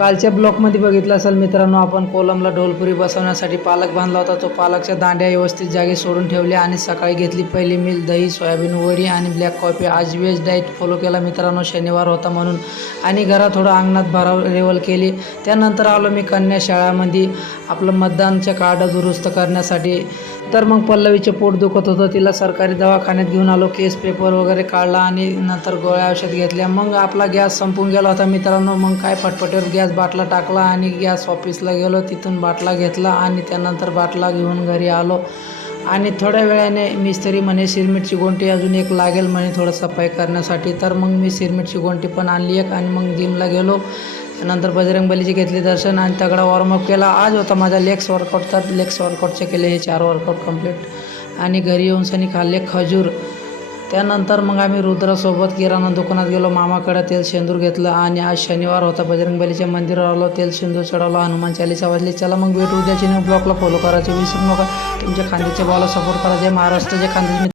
कालच्या ब्लॉकमध्ये बघितलं असेल मित्रांनो, आपण कोलमला ढोलपुरी बसवण्यासाठी पालक बांधला होता. तो पालकच्या दांड्या व्यवस्थित जागी सोडून ठेवल्या आणि सकाळी घेतली पहिली मील, दही, सोयाबीन वडी आणि ब्लॅक कॉफी. आज व्हेज डाएट फॉलो केला मित्रांनो, शनिवार होता म्हणून. आणि घरात थोडं अंगणात भराव रेवल केली. त्यानंतर आलो मी कन्या शाळामध्ये आपलं मतदानच्या कार्ड दुरुस्त करण्यासाठी. तर मग पल्लवीचे पोट दुखत होतं, तिला सरकारी दवाखान्यात घेऊन आलो. केस पेपर वगैरे काढला आणि नंतर गोळ्या औषध घेतल्या. मग आपला गॅस संपून गेला होता मित्रांनो. मग काय फटफटीवर गॅस बाटला टाकला आणि गॅस ऑफिसला गेलो, तिथून बाटला घेतला आणि त्यानंतर बाटला घेऊन घरी आलो. आणि थोड्या वेळाने मिस्त्री म्हणे सिरमिटची गोंटी अजून एक लागेल म्हणे थोडं सफाई करण्यासाठी. तर मग मी सिरमिटची गोंटी पण आणली एक आणि मग जिमला गेलो. नंतर बजरंगबलीचे घेतले दर्शन आणि तगडा वॉर्मअप केला. आज होता माझा लेग्स वर्कआउट, तर लेग्स वर्कआउटचे केले हे 4 वर्कआउट कंप्लीट. आणि घरी येऊन सनी खाल्ले खजूर. त्यानंतर मग आम्ही रुद्रासोबत किराणा दुकानात गेलो. मामाकडे तेल शेंदूर घेतलं आणि आज शनिवार होता, बजरंगबलीच्या मंदिरावर आलो, तेल शेंदूर चढवलं, हनुमान चालीसा वाजली. चला मग भेटू उद्याची न्यू ब्लॉगला फॉलो करायचे विसरू नका. तुमच्या खांद्याच्या बॉला सपोर्ट करा. जय महाराष्ट्र, जय खांद्याचे.